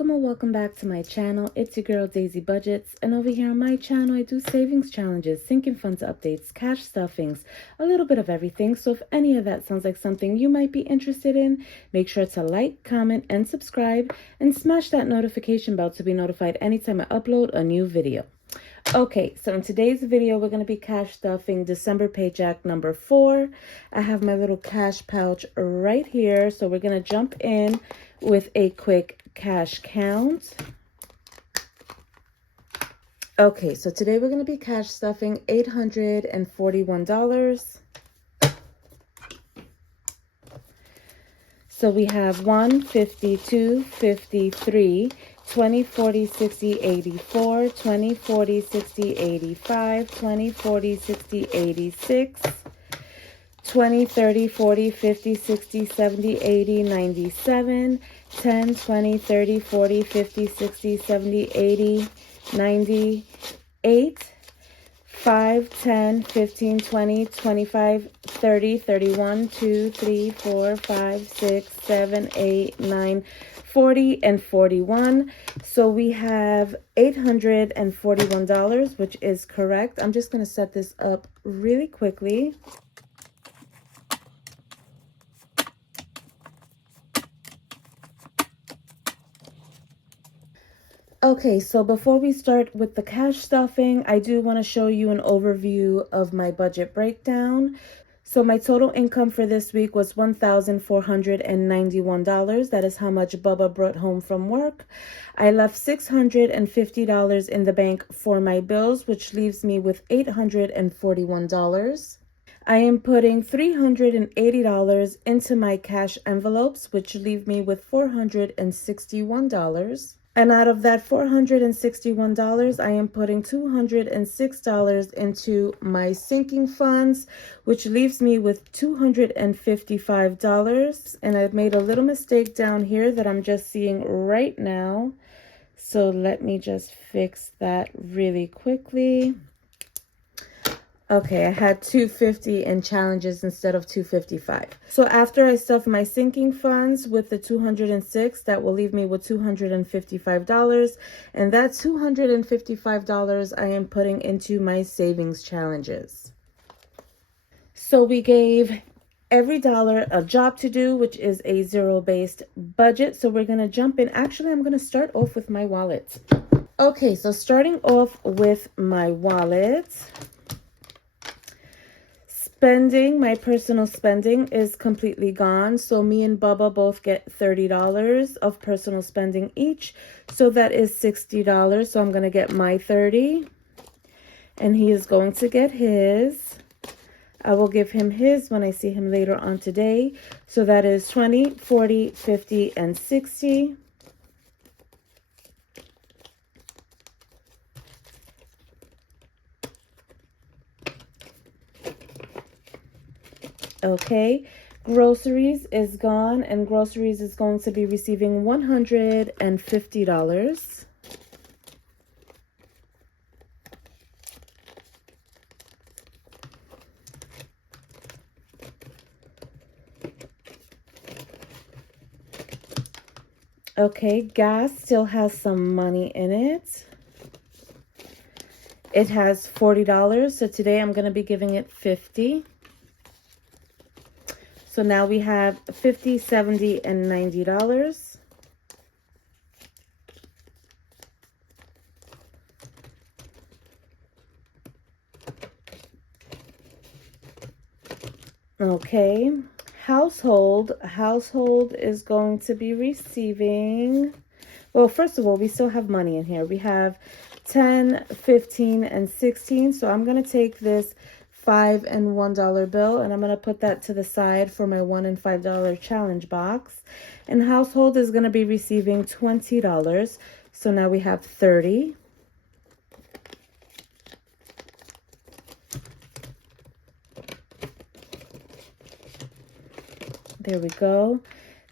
Welcome or welcome back to my channel. It's your girl Daisy Budgets, and over here on my channel I do savings challenges, sinking funds updates, cash stuffings, a little bit of everything. So if any of that sounds like something you might be interested in, make sure to like, comment, and subscribe, and smash that notification bell to be notified anytime I upload a new video. Okay, so in today's video, we're going to be cash stuffing December paycheck number 4. I have my little cash pouch right here. So we're going to jump in with a quick cash count. Okay, so today we're going to be cash stuffing $841. So we have 1, 52, 53, 20, 40, 60, 84, 20, 40, 60, 85, 20, 40, 60, 86, 20, 30, 40, 50, 60, 70, 80, 97, 10, 20, 30, 40, 50, 60, 70, 80, 98, 5, 10, 15, 20, 25, 30, 31, 2, 3, 4, 5, 6, 7, 8, 9, 40, and 41. So we have $841, which is correct. I'm just going to set this up really quickly. Okay, so before we start with the cash stuffing, I do want to show you an overview of my budget breakdown. So my total income for this week was $1,491. That is how much Bubba brought home from work. I left $650 in the bank for my bills, which leaves me with $841. I am putting $380 into my cash envelopes, which leave me with $461. And out of that $461, I am putting $206 into my sinking funds, which leaves me with $255. And I've made a little mistake down here that I'm just seeing right now. So let me just fix that really quickly. Okay, I had 250 in challenges instead of 255. So after I stuff my sinking funds with the 206, that will leave me with $255. And that $255 I am putting into my savings challenges. So we gave every dollar a job to do, which is a zero-based budget. So we're going to jump in. Actually, I'm going to start off with my wallet. Okay, so starting off with my wallet. Spending, my personal spending is completely gone. So me and Bubba both get $30 of personal spending each. So that is $60. So I'm going to get my 30. And he is going to get his. I will give him his when I see him later on today. So that is 20, 40, 50, and 60. Okay, groceries is gone, and groceries is going to be receiving $150. Okay, gas still has some money in it. It has $40, so today I'm going to be giving it $50. So now we have $50, $70, and $90. Okay, household is going to be receiving, well, first of all, we still have money in here. We have 10, 15, and 16. So I'm going to take this $5 and $1 bill, and I'm going to put that to the side for my $1 and $5 challenge box. And household is going to be receiving $20. So now we have 30. There we go.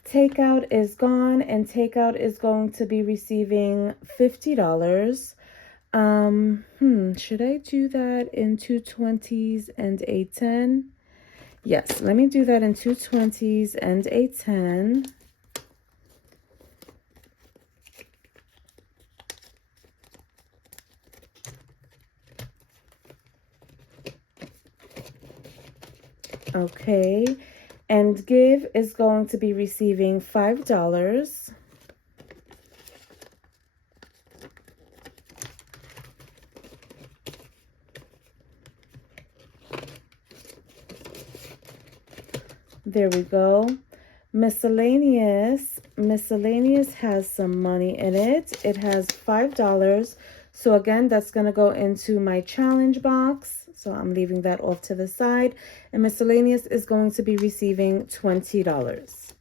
Takeout is gone, and takeout is going to be receiving $50. Should I do that in 220s and a 10? Yes, let me do that in 220s and a 10. Okay, and Give is going to be receiving $5. There we go. Miscellaneous has some money in it. It has $5. So again, that's going to go into my challenge box. So I'm leaving that off to the side. And miscellaneous is going to be receiving $20.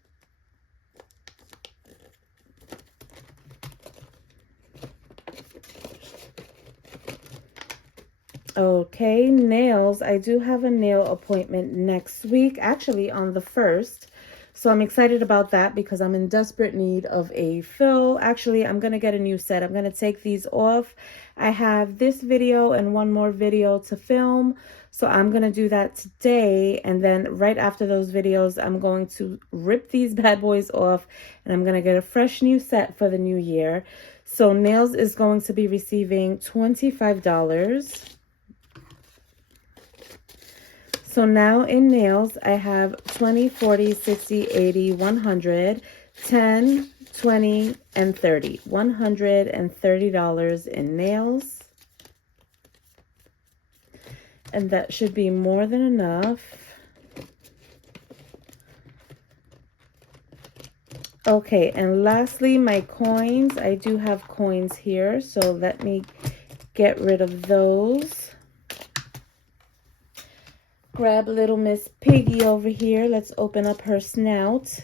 Okay, nails. I do have a nail appointment next week, actually on the 1st. So I'm excited about that because I'm in desperate need of a fill. Actually, I'm going to get a new set. I'm going to take these off. I have this video and one more video to film. So I'm going to do that today. And then right after those videos, I'm going to rip these bad boys off. And I'm going to get a fresh new set for the new year. So nails is going to be receiving $25. So now in nails, I have 20, 40, 60, 80, 100, 10, 20, and 30. $130 in nails. And that should be more than enough. Okay, and lastly, my coins. I do have coins here, so let me get rid of those. Grab little Miss Piggy over here. Let's open up her snout.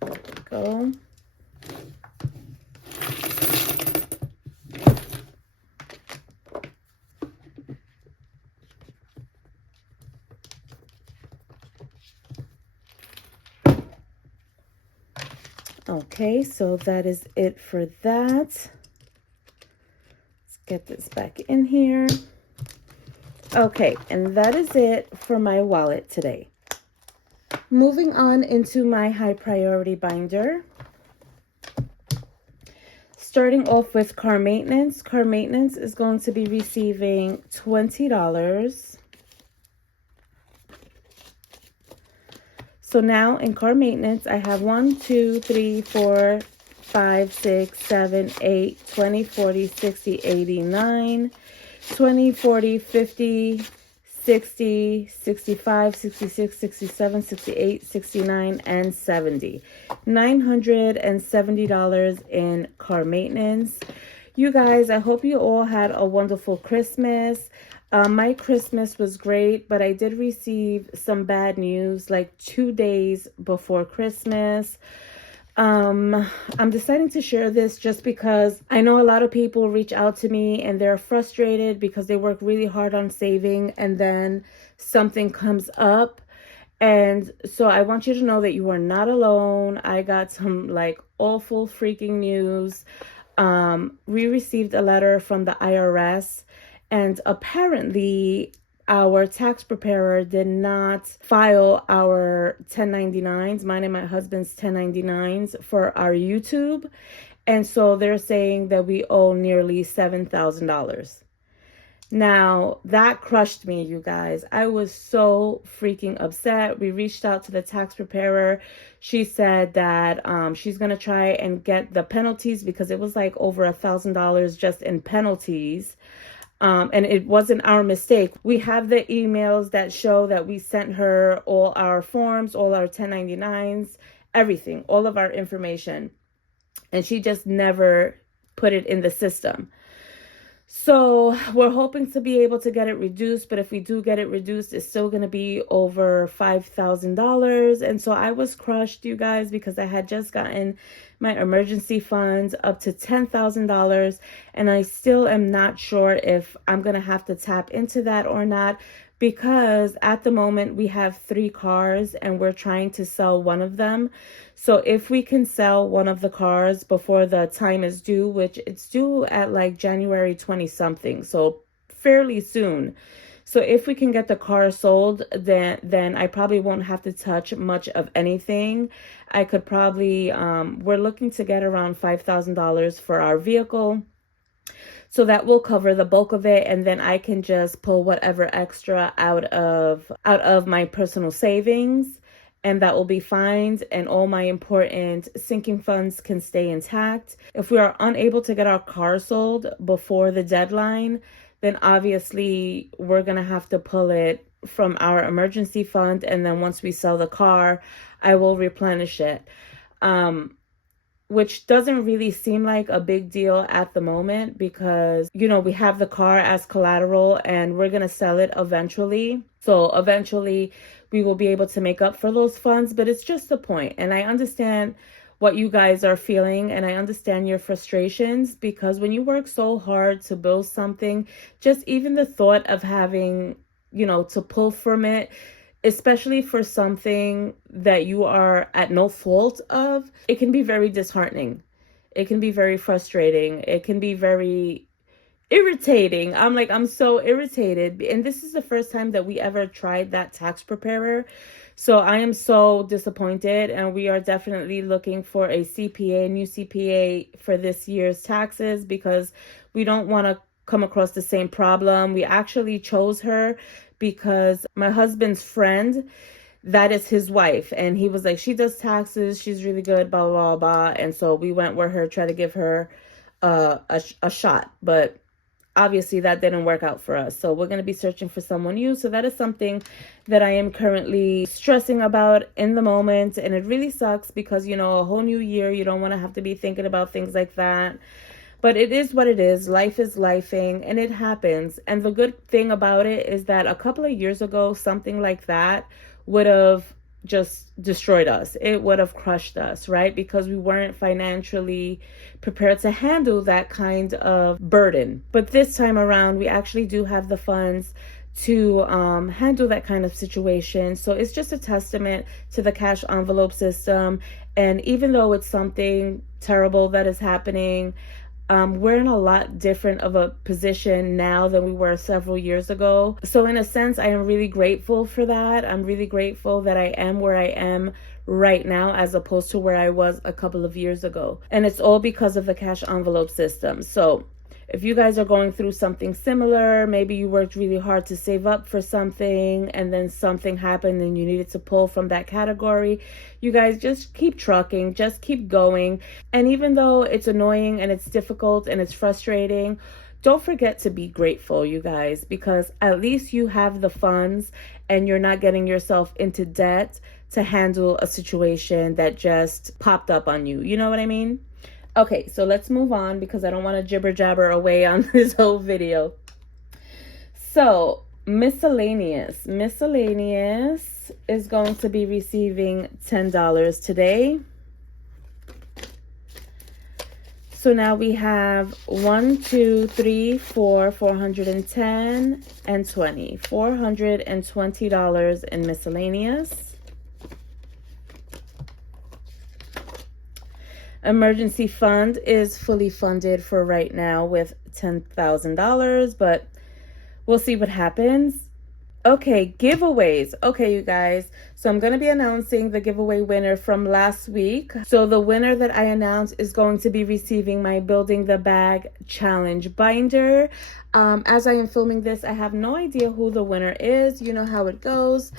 There we go. Okay, so that is it for that. Let's get this back in here. Okay, and that is it for my wallet today. Moving on into my high priority binder. Starting off with car maintenance. Car maintenance is going to be receiving $20. So now in car maintenance, I have 1, 2, 3, 4, 5, 6, 7, 8, 20, 40, 60, 80, 9, 20, 40, 50, 60, 65, 66, 67, 68, 69, and 70. $970 in car maintenance. You guys, I hope you all had a wonderful Christmas. My Christmas was great, but I did receive some bad news like 2 days before Christmas. I'm deciding to share this just because I know a lot of people reach out to me and they're frustrated because they work really hard on saving and then something comes up. And so I want you to know that you are not alone. I got some like awful freaking news. We received a letter from the IRS. And apparently, our tax preparer did not file our 1099s, mine and my husband's 1099s for our YouTube. And so they're saying that we owe nearly $7,000. Now, that crushed me, you guys. I was so freaking upset. We reached out to the tax preparer. She said that she's going to try and get the penalties because it was like over $1,000 just in penalties. And it wasn't our mistake. We have the emails that show that we sent her all our forms, all our 1099s, everything, all of our information. And she just never put it in the system. So we're hoping to be able to get it reduced, but if we do get it reduced, it's still going to be over $5,000. And so I was crushed, you guys, because I had just gotten my emergency funds up to $10,000, and I still am not sure if I'm going to have to tap into that or not, because at the moment we have 3 cars and we're trying to sell one of them. So if we can sell one of the cars before the time is due, which it's due at like January 20 something, so fairly soon. So if we can get the car sold, then I probably won't have to touch much of anything. I could probably, we're looking to get around $5,000 for our vehicle. So that will cover the bulk of it, and then I can just pull whatever extra out of my personal savings, and that will be fine, and all my important sinking funds can stay intact. If we are unable to get our car sold before the deadline, then obviously we're going to have to pull it from our emergency fund, and then once we sell the car, I will replenish it. Which doesn't really seem like a big deal at the moment because, you know, we have the car as collateral and we're going to sell it eventually. So eventually we will be able to make up for those funds, but it's just the point. And I understand what you guys are feeling and I understand your frustrations because when you work so hard to build something, just even the thought of having, you know, to pull from it, especially for something that you are at no fault of, it can be very disheartening. It can be very frustrating. It can be very irritating. I'm so irritated. And this is the first time that we ever tried that tax preparer. So I am so disappointed, and we are definitely looking for a CPA, new CPA for this year's taxes because we don't want to come across the same problem. We actually chose her because my husband's friend, that is his wife, and he was like, she does taxes, she's really good, blah, blah, blah. And so we went with her, try to give her a shot, but obviously that didn't work out for us. So we're going to be searching for someone new. So that is something that I am currently stressing about in the moment, and it really sucks because, you know, a whole new year, you don't want to have to be thinking about things like that. But it is what it is. Life is lifing, and it happens. And the good thing about it is that a couple of years ago, something like that would have just destroyed us. It would have crushed us, right? Because we weren't financially prepared to handle that kind of burden. But this time around, we actually do have the funds to handle that kind of situation. So it's just a testament to the cash envelope system. And even though it's something terrible that is happening, we're in a lot different of a position now than we were several years ago. So in a sense, I am really grateful for that. I'm really grateful that I am where I am right now as opposed to where I was a couple of years ago. And it's all because of the cash envelope system. So if you guys are going through something similar, maybe you worked really hard to save up for something and then something happened and you needed to pull from that category, you guys just keep trucking, just keep going. And even though it's annoying and it's difficult and it's frustrating, don't forget to be grateful, you guys, because at least you have the funds and you're not getting yourself into debt to handle a situation that just popped up on you. You know what I mean? Okay, so let's move on because I don't want to jibber jabber away on this whole video. So miscellaneous is going to be receiving $10 today. So now we have 1, 2, 3, 4, 410 and 20. $420 in miscellaneous. Emergency fund is fully funded for right now with $10,000, but we'll see what happens. Okay, giveaways. Okay, you guys. So I'm going to be announcing the giveaway winner from last week. So the winner that I announced is going to be receiving my Building the Bag Challenge binder. As I am filming this, I have no idea who the winner is. You know how it goes.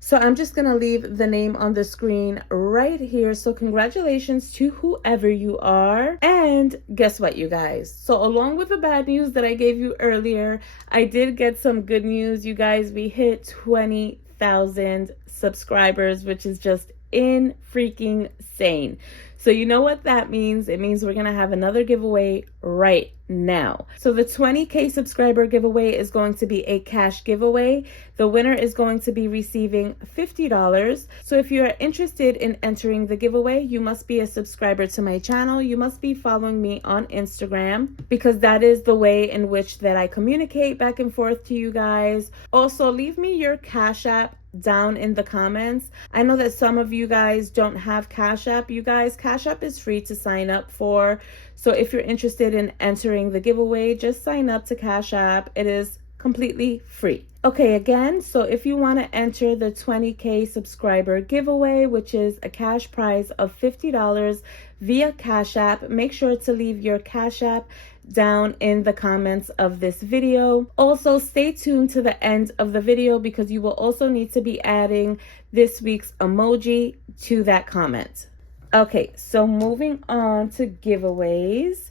So I'm just going to leave the name on the screen right here. So congratulations to whoever you are. And guess what, you guys? So along with the bad news that I gave you earlier, I did get some good news. You guys, we hit 20,000 subscribers, which is just freaking insane. So you know what that means? It means we're going to have another giveaway right now. So the 20K subscriber giveaway is going to be a cash giveaway. The winner is going to be receiving $50. So if you are interested in entering the giveaway, you must be a subscriber to my channel. You must be following me on Instagram because that is the way in which that I communicate back and forth to you guys. Also, leave me your Cash App down in the comments. I know that some of you guys don't have Cash App. You guys, Cash App is free to sign up for. So if you're interested in entering the giveaway, just sign up to Cash App. It is completely free. Okay, again, so if you want to enter the 20K subscriber giveaway, which is a cash prize of $50 via Cash App, make sure to leave your Cash App down in the comments of this video. Also, stay tuned to the end of the video because you will also need to be adding this week's emoji to that comment. Okay, so moving on to giveaways.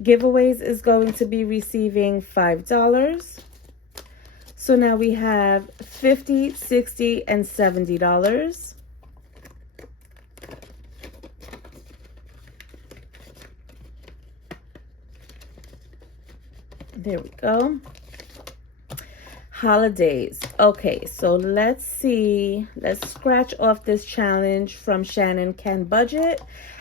Giveaways is going to be receiving $5. So now we have $50, $60, and $70. There we go. Holidays. Okay, so let's see. Let's scratch off this challenge from Shannon Can Budget.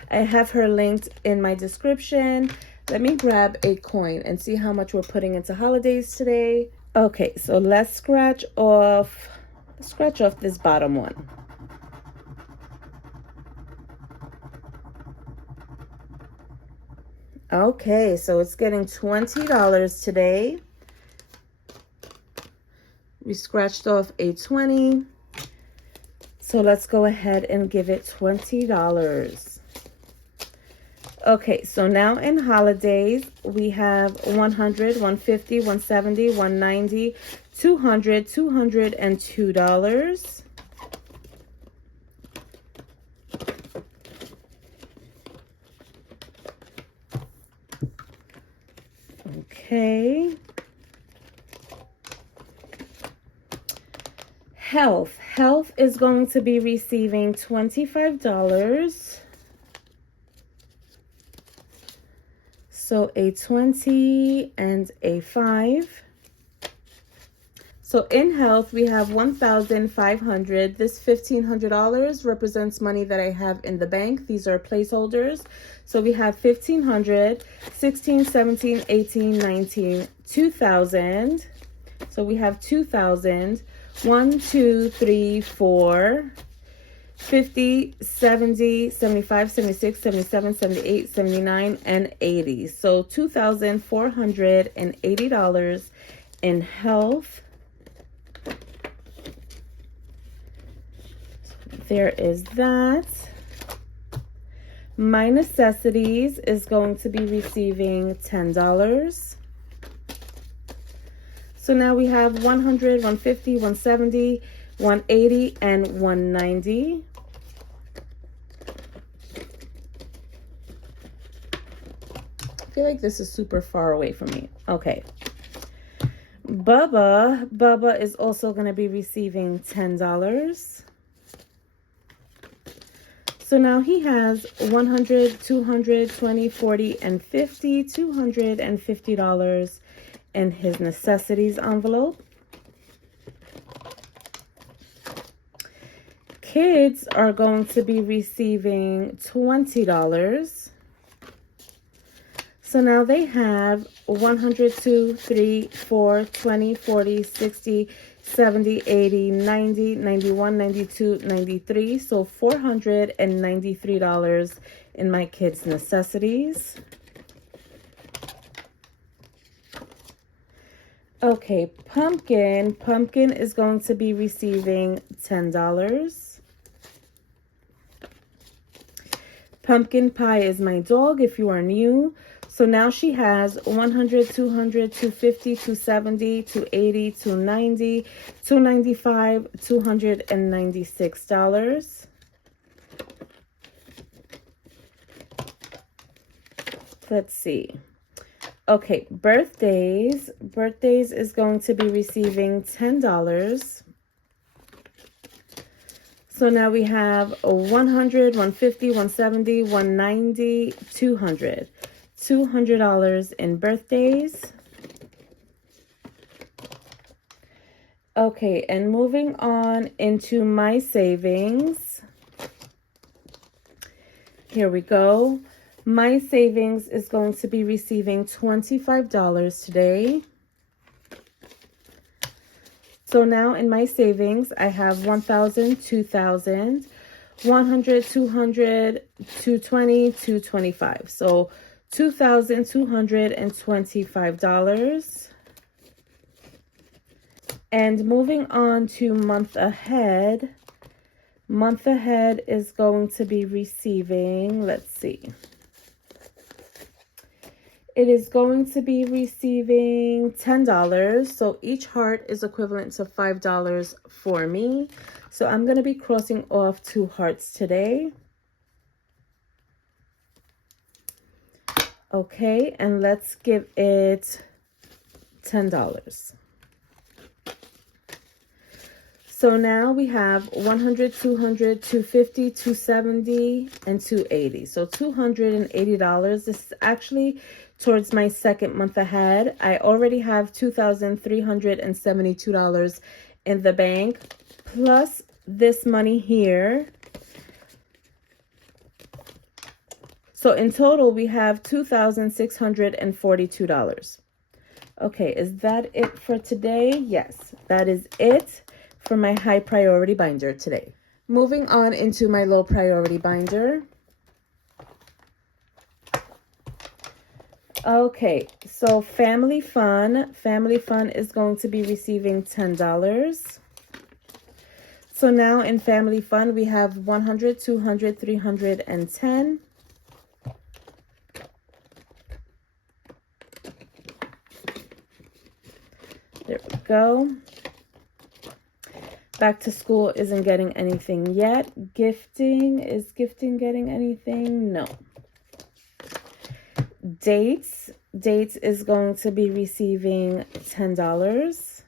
I have her linked in my description. Let me grab a coin and see how much we're putting into holidays today. Okay, so let's scratch off this bottom one. Okay, so it's getting $20 today. We scratched off a 20. So let's go ahead and give it $20. Okay, so now in holidays, we have 100, 150, 170, 190, 200, $202. Okay. Health. Health is going to be receiving $25. So a 20 and a 5. So in health, we have $1,500. This $1,500 represents money that I have in the bank. These are placeholders. So we have $1,500, 16, 17, 18, 19, 2,000. So we have 2,000. 1, 2, 3, 4, 50, 70, 75, 76, 77, 78, 79, and 80. So $2,480 in health. There is that. My necessities is going to be receiving $10. So now we have 100, 150, 170, 180, and 190. I feel like this is super far away from me. Okay. Bubba is also going to be receiving $10. So now he has 100, 200, 20, 40, and 50, $250 in his necessities envelope. Kids are going to be receiving $20. So now they have 100, 2, 3, 4, 20, 40, 60, 70, 80, 90, 91, 92, 93. So $493 in my kids' necessities. Okay, Pumpkin is going to be receiving $10. Pumpkin Pie is my dog if you are new. So now she has 100, 200, 250, 270, 280, 290, 295, $296. Let's see. Okay, birthdays. Birthdays is going to be receiving $10. So now we have 100, 150, 170, 190, 200. $200 in birthdays. Okay, and moving on into my savings. Here we go. My savings is going to be receiving $25 today. So now in my savings, I have 1,000, 2,000, 100, 200, 220, 225. So $2,225. And moving on to month ahead. Month ahead is going to be receiving, let's see. It is going to be receiving $10. So each heart is equivalent to $5 for me. So I'm going to be crossing off 2 hearts today. Okay, and let's give it $10. So now we have 100, 200, 250, 270, and 280. So $280. This is actually towards my second month ahead. I already have $2,372 in the bank, plus this money here. So in total, we have $2,642. Okay, is that it for today? Yes, that is it for my high priority binder today. Moving on into my low priority binder. Okay, so Family Fun. Family Fun is going to be receiving $10. So now in Family Fun, we have 100, 200, 310. There we go. Back to School isn't getting anything yet. Gifting, is gifting getting anything? No. Dates is going to be receiving $10.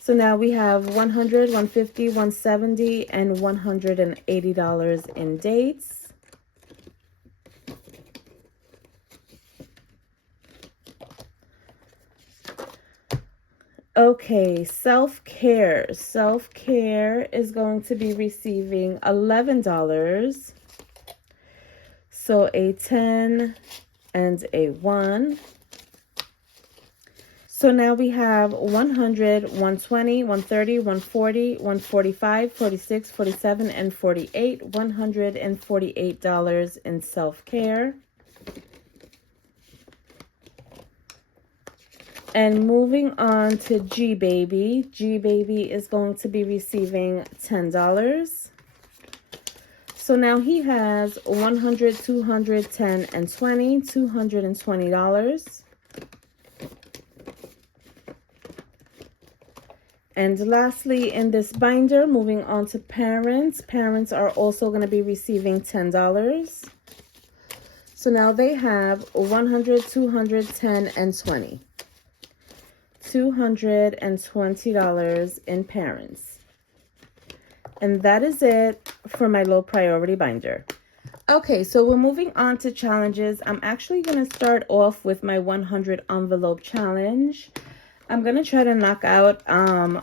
So now we have 100, 150, 170, and $180 in dates. Okay, self-care. Self-care is going to be receiving $11. So a 10 and a 1. So now we have 100, 120, 130, 140, 145, 46, 47, and 48. $148 in self-care. And moving on to G Baby. G Baby is going to be receiving $10. So now he has 100, 200, 10, and 20, $220. And lastly, in this binder, moving on to parents. Parents are also going to be receiving $10. So now they have 100, 200, 10, and 20. $220 in parents. And that is it for my low priority binder. Okay, so we're moving on to challenges. I'm actually going to start off with my 100 envelope challenge. I'm going to try to knock out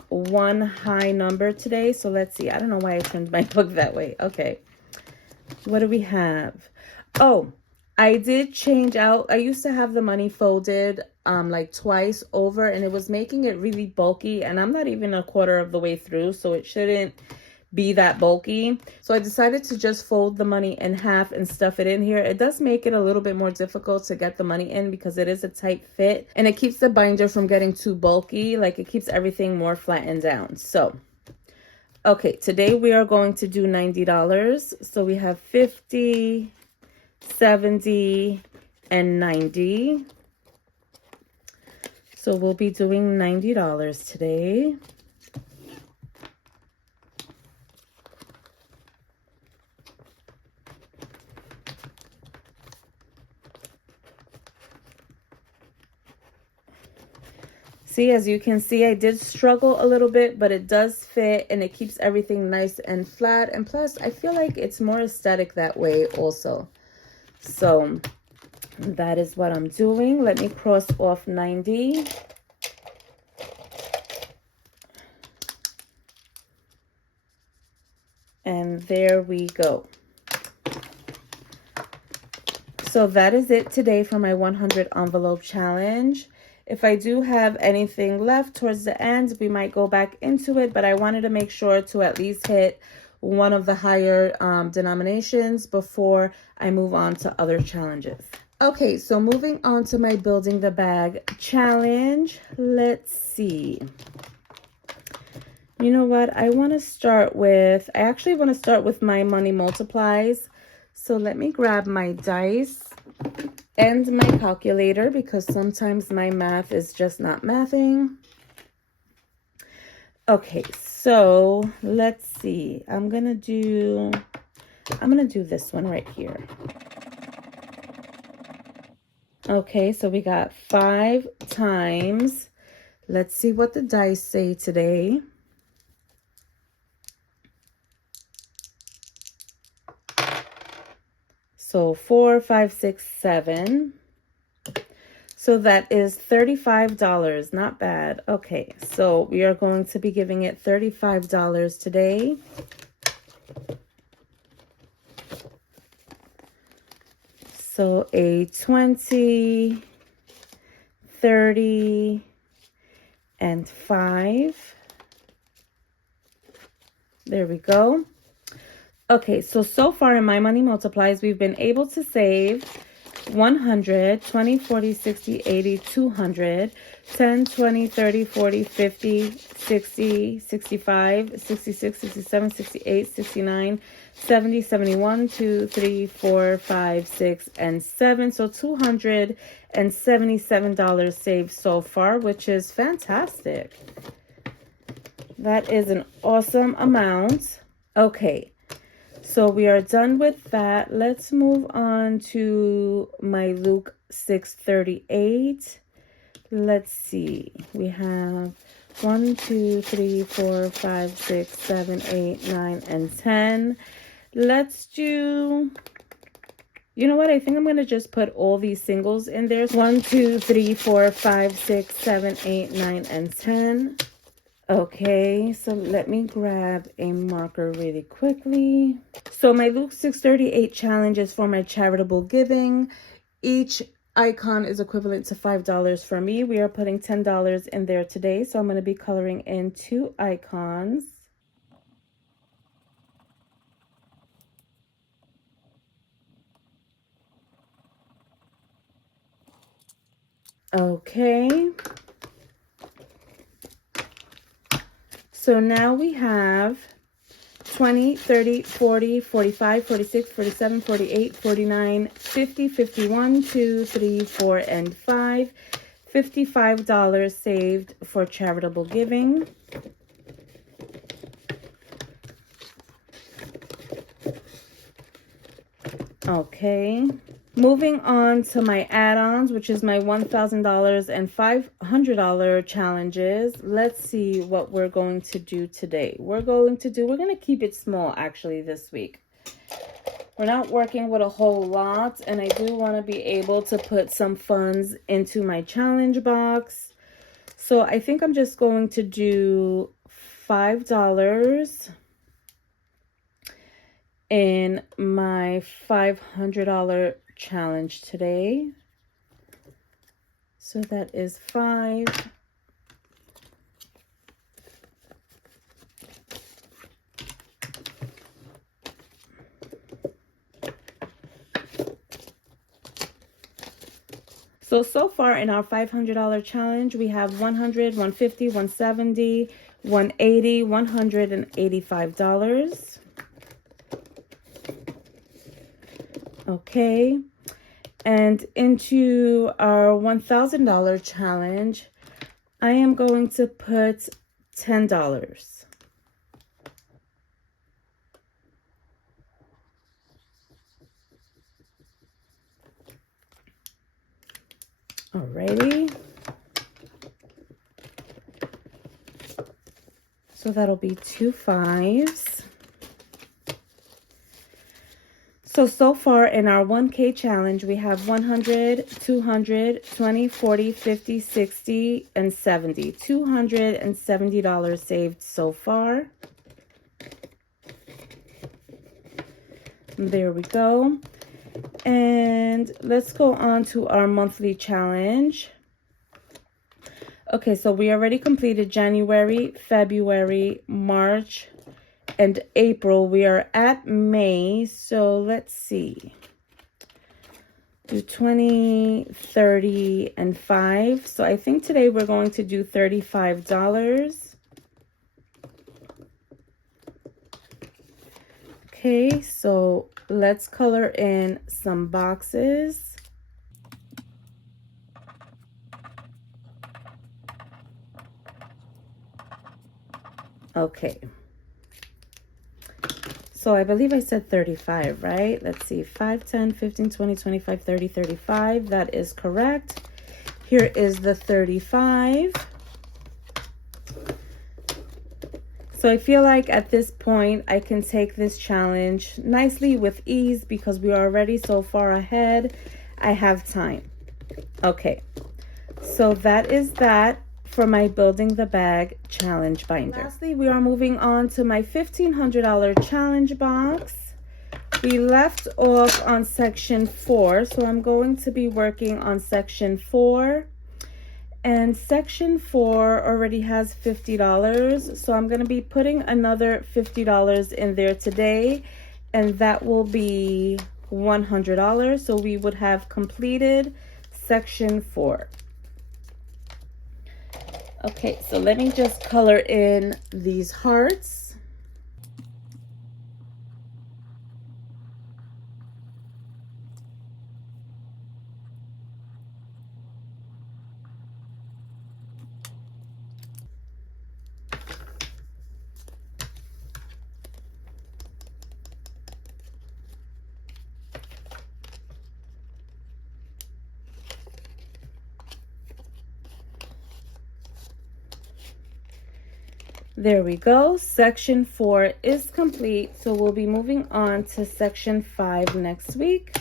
one high number today. So let's see. I don't know why I turned my book that way. Okay. What do we have? Oh, I did change out. I used to have the money folded like twice over, and it was making it really bulky, and I'm not even a quarter of the way through, so it shouldn't be that bulky. So I decided to just fold the money in half and stuff it in here. It does make it a little bit more difficult to get the money in because it is a tight fit, and it keeps the binder from getting too bulky. Like, it keeps everything more flattened down. So okay, today we are going to do $90. So we have 50, 70, and 90. So we'll be doing $90 today. See, as you can see, I did struggle a little bit, but it does fit and it keeps everything nice and flat. And plus, I feel like it's more aesthetic that way also. So that is what I'm doing. Let me cross off 90. And there we go. So that is it today for my 100 envelope challenge. If I do have anything left towards the end, we might go back into it, but I wanted to make sure to at least hit one of the higher denominations before I move on to other challenges. Okay, so moving on to my building the bag challenge. Let's see. You know what? I actually want to start with my money multiplies. So let me grab my dice and my calculator because sometimes my math is just not mathing. Okay, so let's see. I'm gonna do this one right here. Okay, so we got 5 times. Let's see what the dice say today. So 4, 5, 6, 7. So that is $35. Not bad. Okay, so we are going to be giving it $35 today. So a 20, 30, and 5. There we go. Okay, so far in my money multiplies, we've been able to save 100, 20, 40, 60, 80, 200, 10, 20, 30, 40, 50, 60, 65, 66, 67, 68, 69, 70, 71, 2, 3, 4, 5, 6, and 7. So $277 saved so far, which is fantastic. That is an awesome amount. Okay. So we are done with that. Let's move on to my Luke 6:38. Let's see. We have 1, 2, 3, 4, 5, 6, 7, 8, 9, and 10. Let's do, you know what? I think I'm going to just put all these singles in there. 1, 2, 3, 4, 5, 6, 7, 8, 9, and 10. Okay, so let me grab a marker really quickly. So my Luke 6:38 challenge is for my charitable giving. Each icon is equivalent to $5 for me. We are putting $10 in there today. So I'm going to be coloring in 2 icons. Okay. So now we have 20, 30, 40, 45, 46, 47, 48, 49, 50, 51, 2, 3, 4, and 5. $55 saved for charitable giving. Okay. Moving on to my add-ons, which is my $1,000 and $500 challenges. Let's see what we're going to do today. We're going to keep it small actually this week. We're not working with a whole lot, and I do want to be able to put some funds into my challenge box. So I think I'm just going to do $5 in my $500 challenge today. So that is 5. So far in our $500 challenge, we have 100, 150, 170, 180, $185. Okay. And into our $1,000 challenge, I am going to put $10. Alrighty. So that'll be 2 5s. So far in our 1K challenge, we have 100, 200, 20, 40, 50, 60, and 70. $270 saved so far. There we go. And let's go on to our monthly challenge. Okay, so we already completed January, February, March, and April. We are at May, so let's see. do 20, 30, and 5. So I think today we're going to do $35. Okay, so let's color in some boxes. Okay. So I believe I said 35, right? Let's see, 5, 10, 15, 20, 25, 30, 35. That is correct. Here is the 35. So I feel like at this point, I can take this challenge nicely with ease because we are already so far ahead. I have time. Okay, so that is that for my Building the Bag challenge binder. Lastly, we are moving on to my $1,500 challenge box. We left off on section 4, so I'm going to be working on section 4. And section 4 already has $50, so I'm going to be putting another $50 in there today, and that will be $100. So we would have completed section 4. Okay, so let me just color in these hearts. There we go. Section 4 is complete. So we'll be moving on to section 5 next week.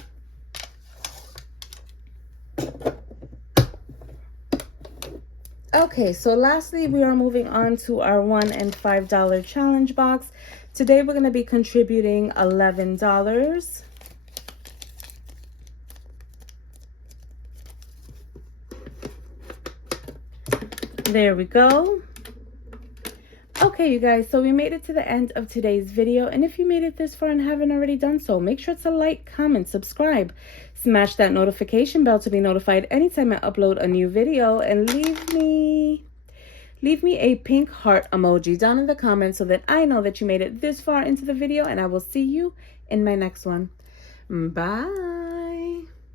Okay, so lastly, we are moving on to our $1 and $5 challenge box. Today, we're going to be contributing $11. There we go. Okay, you guys, so we made it to the end of today's video, and if you made it this far and haven't already done so, make sure to like, comment, subscribe, smash that notification bell to be notified anytime I upload a new video, and leave me a pink heart emoji down in the comments so that I know that you made it this far into the video, and I will see you in my next one. Bye.